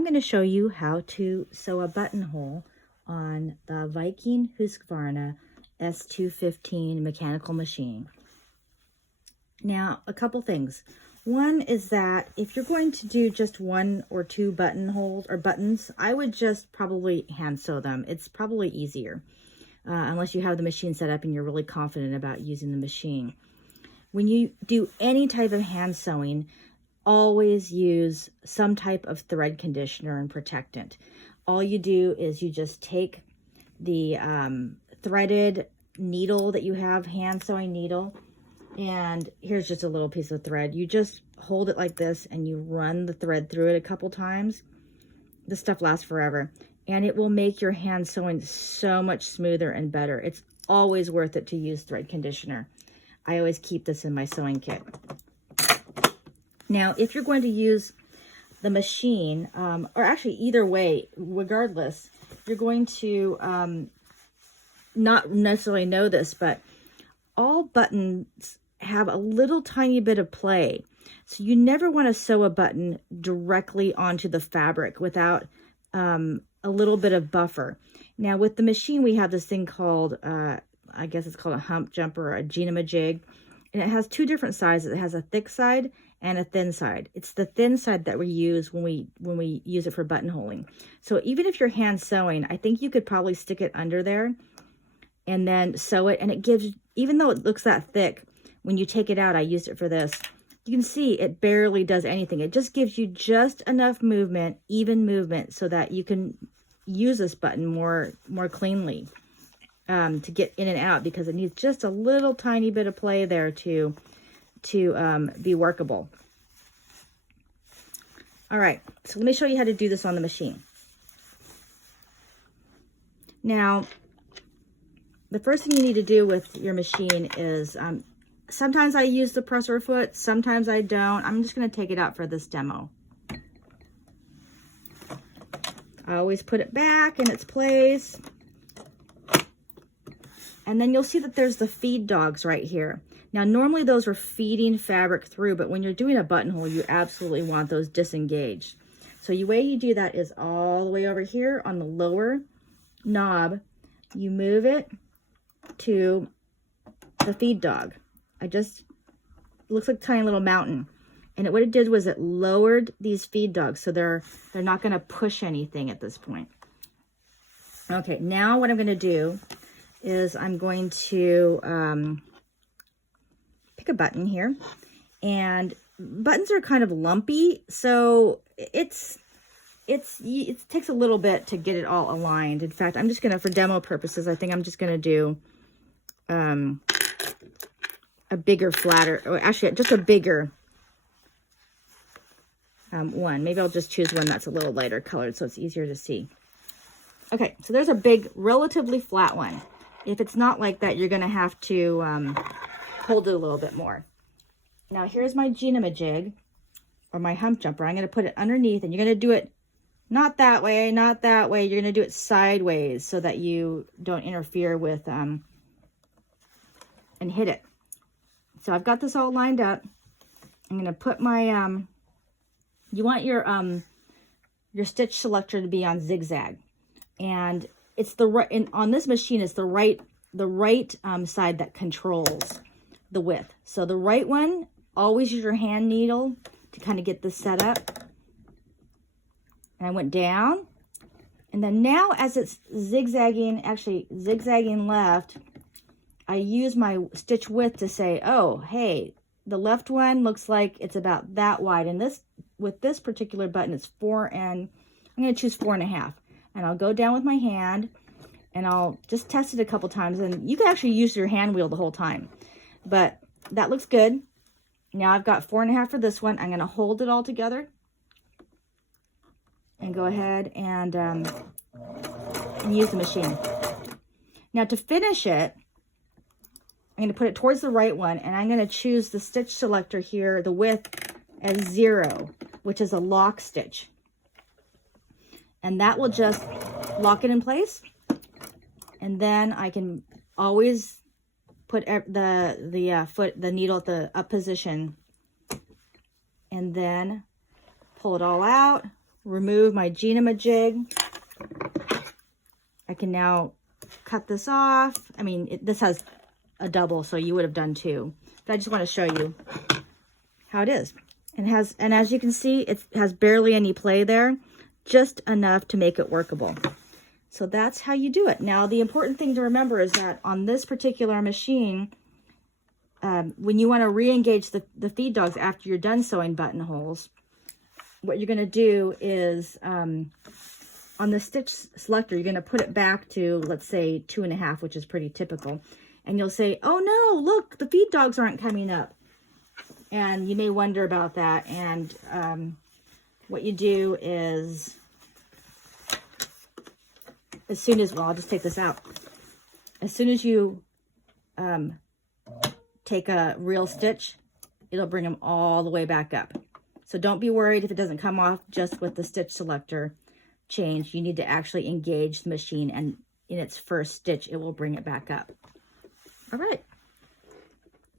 I'm going to show you how to sew a buttonhole on the Viking Husqvarna s215 mechanical machine. Now, a couple things. One is that if you're going to do just one or two buttonholes or buttons, I would just probably hand sew them. It's probably easier, unless you have the machine set up and you're really confident about using the machine. When you do any type of hand sewing, always use some type of thread conditioner and protectant. All you do is you just take the threaded needle that you have, hand sewing needle, and here's just a little piece of thread. You just hold it like this and you run the thread through it a couple times. This stuff lasts forever, and it will make your hand sewing so much smoother and better. It's always worth it to use thread conditioner. I always keep this in my sewing kit. Now, if you're going to use the machine, or actually either way, regardless, you're going to not necessarily know this, but all buttons have a little tiny bit of play. So you never want to sew a button directly onto the fabric without a little bit of buffer. Now, with the machine, we have this thing called, I guess it's called a hump jumper or a jig, and it has two different sizes. It has a thick side and a thin side. It's the thin side that we use when we use it for buttonholing. So even if you're hand sewing, I think you could probably stick it under there and then sew it, and it gives, even though it looks that thick, when you take it out, I used it for this, you can see it barely does anything. It just gives you just enough movement, even movement, so that you can use this button more cleanly to get in and out, because it needs just a little tiny bit of play there to be workable. All right, so let me show you how to do this on the machine. Now, the first thing you need to do with your machine is, sometimes I use the presser foot, sometimes I don't. I'm just going to take it out for this demo. I always put it back in its place. And then you'll see that there's the feed dogs right here. Now, normally those are feeding fabric through, but when you're doing a buttonhole, you absolutely want those disengaged. So the way you do that is all the way over here on the lower knob. You move it to the feed dog. It looks like a tiny little mountain. And what it did was it lowered these feed dogs, so they're not going to push anything at this point. Okay, now what I'm going to do is I'm going to pick a button here, and buttons are kind of lumpy, so it takes a little bit to get it all aligned. In fact, I'm just gonna, for demo purposes, I think I'm just gonna do a bigger, flatter, or actually just a bigger one. Maybe I'll just choose one that's a little lighter colored so it's easier to see. Okay, so there's a big, relatively flat one. If it's not like that, you're going to have to hold it a little bit more. Now, here's my jig, or my hump jumper. I'm going to put it underneath, and you're going to do it not that way, not that way. You're going to do it sideways so that you don't interfere with and hit it. So I've got this all lined up. I'm going to put my, you want your stitch selector to be on zigzag. And it's the right, on this machine, it's the right side that controls the width. So the right one, always use your hand needle to kind of get this set up. And I went down, and then now as it's zigzagging, actually zigzagging left, I use my stitch width to say, oh, hey, the left one looks like it's about that wide. And this, with this particular button, it's 4, and I'm going to choose 4.5. And I'll go down with my hand, and I'll just test it a couple times. And you can actually use your hand wheel the whole time. But that looks good. Now I've got 4.5 for this one. I'm going to hold it all together and go ahead and use the machine. Now to finish it, I'm going to put it towards the right one, and I'm going to choose the stitch selector here, the width as 0, which is a lock stitch. And that will just lock it in place. And then I can always put the needle at the up position, and then pull it all out, remove my Jig. I can now cut this off. I mean, this has a double, so you would have done two. But I just want to show you how it is. And as you can see, it has barely any play there, just enough to make it workable. So that's how you do it. Now, the important thing to remember is that on this particular machine, when you want to re-engage the feed dogs after you're done sewing buttonholes, what you're going to do is on the stitch selector, you're going to put it back to, let's say, 2.5, which is pretty typical. And you'll say, oh no, look, the feed dogs aren't coming up. And you may wonder about that. And what you do is, as soon as, well, I'll just take this out. As soon as you take a real stitch, it'll bring them all the way back up. So don't be worried if it doesn't come off just with the stitch selector change. You need to actually engage the machine, and in its first stitch, it will bring it back up. All right.